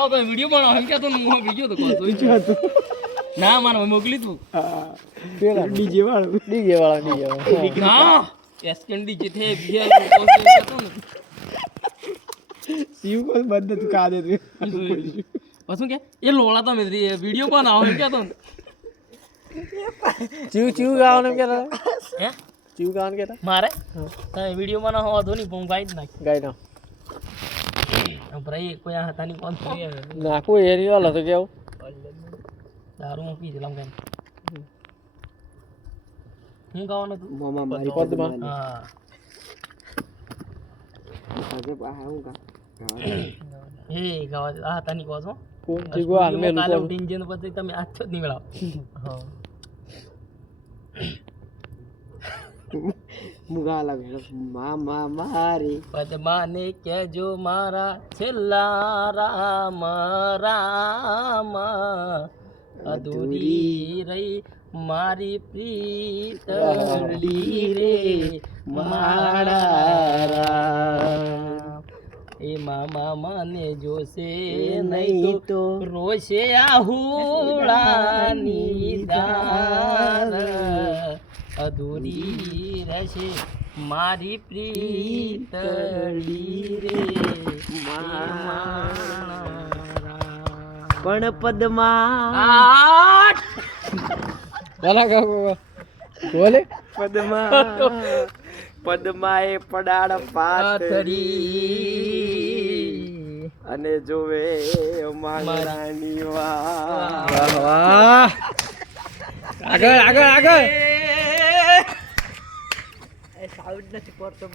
આવ તો વિડિયો બનાવ એમ કે તો હું વિડિયો તો કહું બીજું હતું ના મારે મોકલી તું હા પેલા ડીજે વાળો ના એસકેન્ડી જે થે બીજા તો ને શિવ કોલ બંધ તું કા દે તું પછી કે એ લોળા તો મે વિડિયો બનાવ એમ કે તો ચીવ ગાવાનું કેતા હે ચીવ ગાવાનું કેતા મારે તમે વિડિયો બનાવ હોતો નહીં પણ ગાઈ જ નાખ ગાઈ ના ભાઈ કોઈ હતા નહીં કોણ થઈ ના કોઈ એરી વાળો તો કેવું દારૂ માં પી જલામ કેમ હું ગાવાનું તું મામા મારી પદમાં હા આજે બહાર હું કા એ ગાવા આ હતા નહીં કહો છો કોણ જીગવા મેં કાલે ઉઠીને જેને પછી તમે આછો જ નહીં મેળાવ હા મુગા લાગે મામા મારી પદ્માને કહેજો મારા છેલ્લા રામ રામ અધૂરી રહી મારી પ્રીતડી રે મારા રામ એ મામા મને જોશે નહીં તો રોશે આહુડાની દાર અધૂરી રહેશે મારી પ્રીતડી રે પણ પદમાં બોલા ગા બોલે પદમાએ પડાળ પાથરી અને જોવે માંગરાની વાહ આગળ આગળ આગળ સાઉન્ડ નથી પડતો